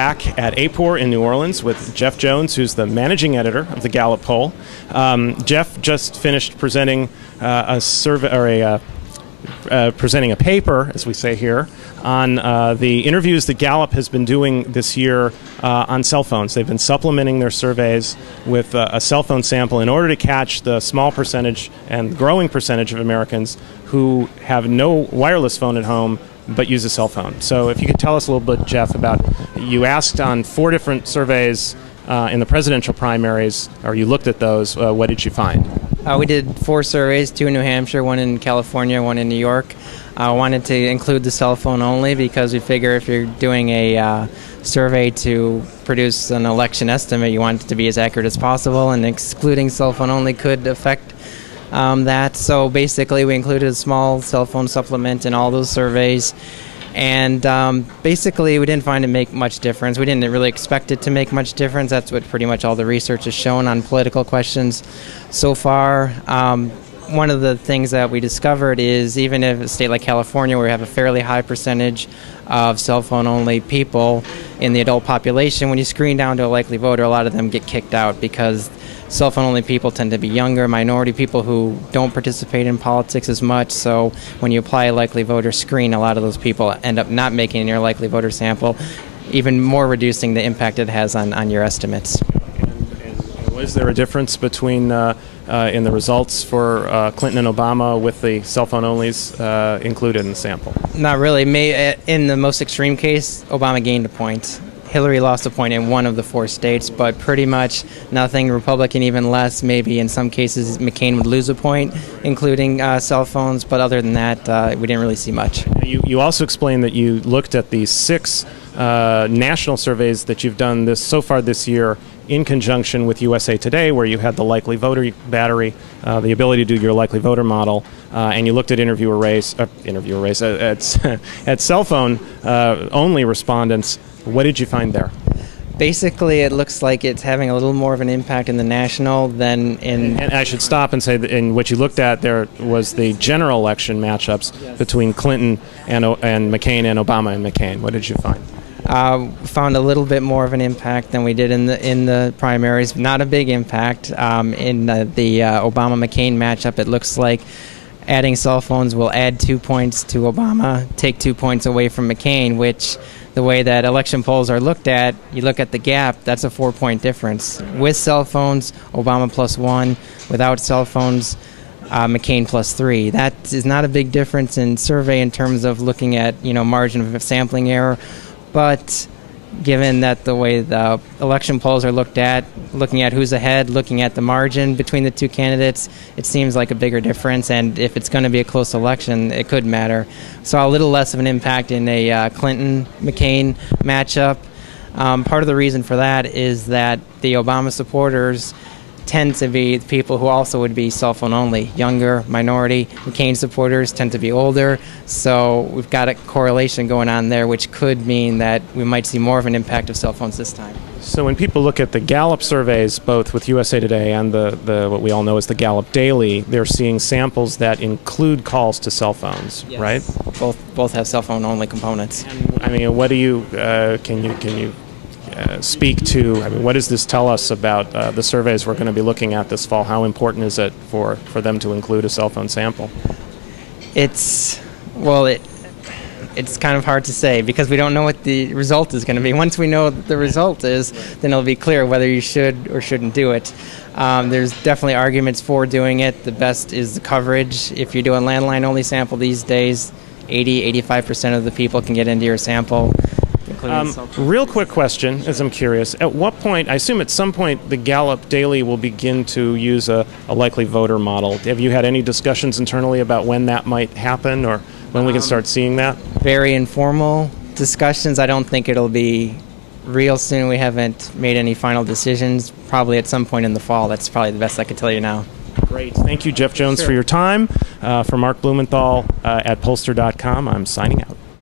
back at AAPOR in New Orleans with Jeff Jones, who's the managing editor of the Gallup Poll. Jeff just finished presenting a survey, or presenting a paper, as we say here, on the interviews that Gallup has been doing this year on cell phones. They've been supplementing their surveys with a cell phone sample in order to catch the small percentage and growing percentage of Americans who have no wireless phone at home but use a cell phone. So if you could tell us a little bit, Jeff, about, you asked on 4 different surveys in the presidential primaries, or you looked at those, what did you find? We did 4 surveys, 2 in New Hampshire, 1 in California, 1 in New York. I wanted to include the cell phone only because we figure if you're doing a survey to produce an election estimate, you want it to be as accurate as possible, and excluding cell phone only could affect that. So basically we included a small cell phone supplement in all those surveys. And basically, we didn't find it make much difference. We didn't really expect it to make much difference. That's what pretty much all the research has shown on political questions so far. One of the things that we discovered is even if a state like California, where we have a fairly high percentage of cell phone-only people in the adult population, when you screen down to a likely voter, a lot of them get kicked out because cell phone-only people tend to be younger, minority people who don't participate in politics as much. So when you apply a likely voter screen, a lot of those people end up not making your likely voter sample, even more reducing the impact it has on your estimates. And was there a difference between in the results for Clinton and Obama with the cell phone onlys included in the sample? Not really. In the most extreme case, Obama gained a point. Hillary lost a point in 1 of the 4 states, but pretty much nothing. Republican even less. Maybe in some cases McCain would lose a point, including cell phones, but other than that, we didn't really see much. You also explained that you looked at the 6 national surveys that you've done so far this year in conjunction with USA Today, where you had the likely voter battery, the ability to do your likely voter model, and you looked at at cell phone only respondents. What did you find there? Basically, it looks like it's having a little more of an impact in the national than in... And I should stop and say that in what you looked at, there was the general election matchups between Clinton and McCain and Obama and McCain. What did you find? Found a little bit more of an impact than we did in the primaries. Not a big impact. In the Obama-McCain matchup, it looks like adding cell phones will add 2 points to Obama, take 2 points away from McCain, which the way that election polls are looked at, you look at the gap, that's a 4-point difference. With cell phones, Obama +1. Without cell phones, McCain +3. That is not a big difference in survey in terms of looking at, margin of sampling error, but given that the way the election polls are looked at, looking at who's ahead, looking at the margin between the 2 candidates, it seems like a bigger difference, and if it's going to be a close election, it could matter. Saw a little less of an impact in a Clinton-McCain matchup. Part of the reason for that is that the Obama supporters tend to be people who also would be cell phone only, younger, minority. McCain supporters tend to be older, so we've got a correlation going on there, which could mean that we might see more of an impact of cell phones this time. So when people look at the Gallup surveys, both with USA Today and the what we all know as the Gallup Daily, they're seeing samples that include calls to cell phones, yes. Right? Both have cell phone only components. And, I mean, what do you can you speak to? I mean, what does this tell us about the surveys we're going to be looking at this fall? How important is it for them to include a cell phone sample? It's kind of hard to say because we don't know what the result is going to be. Once we know what the result is, then it'll be clear whether you should or shouldn't do it. There's definitely arguments for doing it. The best is the coverage. If you do a landline-only sample these days, 80-85% of the people can get into your sample. Real quick question, as I'm curious. At what point, I assume at some point, the Gallup Daily will begin to use a likely voter model. Have you had any discussions internally about when that might happen or when we can start seeing that? Very informal discussions. I don't think it'll be real soon. We haven't made any final decisions. Probably at some point in the fall. That's probably the best I could tell you now. Great. Thank you, Jeff Jones, for your time. For Mark Blumenthal at Pollster.com, I'm signing out.